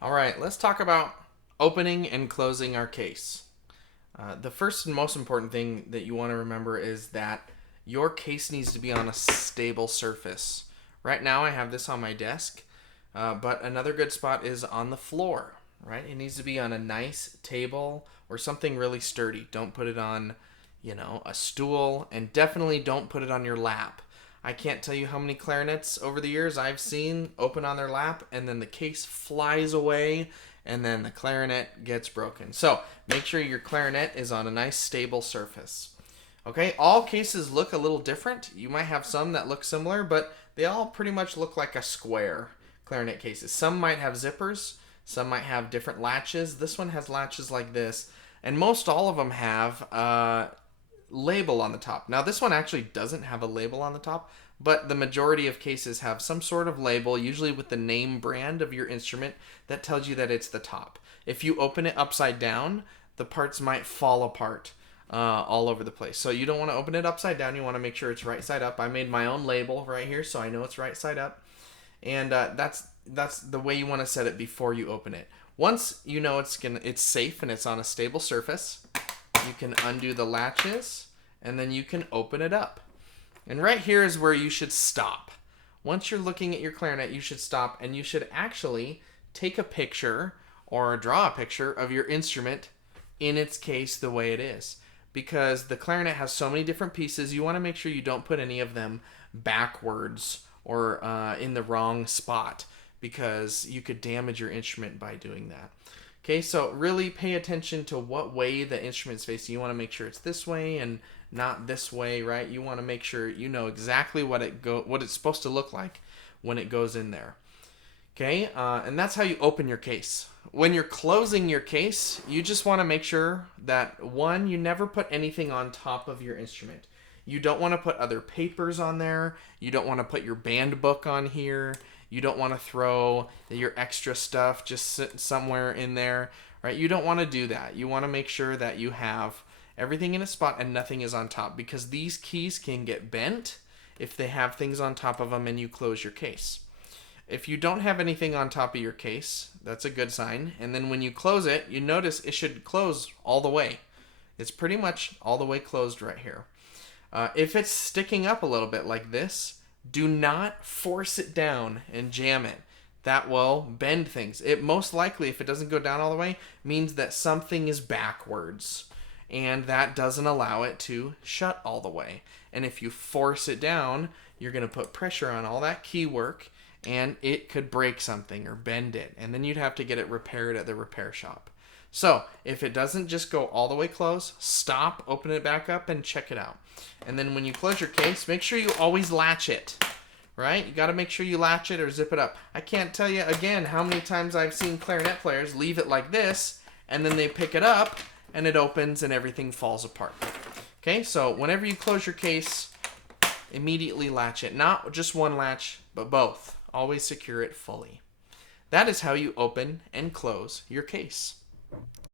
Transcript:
All right, let's talk about opening and closing our case. The first and most important thing that you want to remember is that your case needs to be on a stable surface. Right now, I have this on my desk, but another good spot is on the floor, right? It needs to be on a nice table or something really sturdy. Don't put it on, a stool, and definitely don't put it on your lap. I can't tell you how many clarinets over the years I've seen open on their lap and then the case flies away and then the clarinet gets broken. So make sure your clarinet is on a nice stable surface. Okay, all cases look a little different. You might have some that look similar, but they all pretty much look like a square clarinet cases. Some might have zippers, some might have different latches. This one has latches like this, and most all of them have label on the top. Now, this one actually doesn't have a label on the top, but the majority of cases have some sort of label, usually with the name brand of your instrument, that tells you that it's the top. If you open it upside down, the parts might fall apart all over the place. So you don't want to open it upside down. You want to make sure it's right side up. I made my own label right here, so I know it's right side up. And that's the way you want to set it before you open it. Once you know it's safe and it's on a stable surface, you can undo the latches and then you can open it up. And right here is where you should stop. Once you're looking at your clarinet, you should stop and you should actually take a picture or draw a picture of your instrument in its case the way it is. Because the clarinet has so many different pieces, you want to make sure you don't put any of them backwards or in the wrong spot, because you could damage your instrument by doing that. Okay, so really pay attention to what way the instrument's facing. You want to make sure it's this way and not this way, right? You want to make sure you know exactly what it's supposed to look like when it goes in there. Okay, and that's how you open your case. When you're closing your case, you just want to make sure that, one, you never put anything on top of your instrument. You don't want to put other papers on there. You don't want to put your band book on here. You don't want to throw your extra stuff just somewhere in there, right? You don't want to do that. You want to make sure that you have everything in a spot and nothing is on top, because these keys can get bent if they have things on top of them and you close your case. If you don't have anything on top of your case, that's a good sign. And then when you close it, you notice it should close all the way. It's pretty much all the way closed right here. If it's sticking up a little bit like this, do not force it down and jam it. That will bend things. It most likely, if it doesn't go down all the way, means that something is backwards, and that doesn't allow it to shut all the way. And if you force it down, you're going to put pressure on all that key work, and it could break something or bend it, and then you'd have to get it repaired at the repair shop. So if it doesn't just go all the way close, stop, open it back up, and check it out. And then when you close your case, make sure you always latch it, right? You got to make sure you latch it or zip it up. I can't tell you again how many times I've seen clarinet players leave it like this, and then they pick it up, and it opens, and everything falls apart. Okay, so whenever you close your case, immediately latch it. Not just one latch, but both. Always secure it fully. That is how you open and close your case.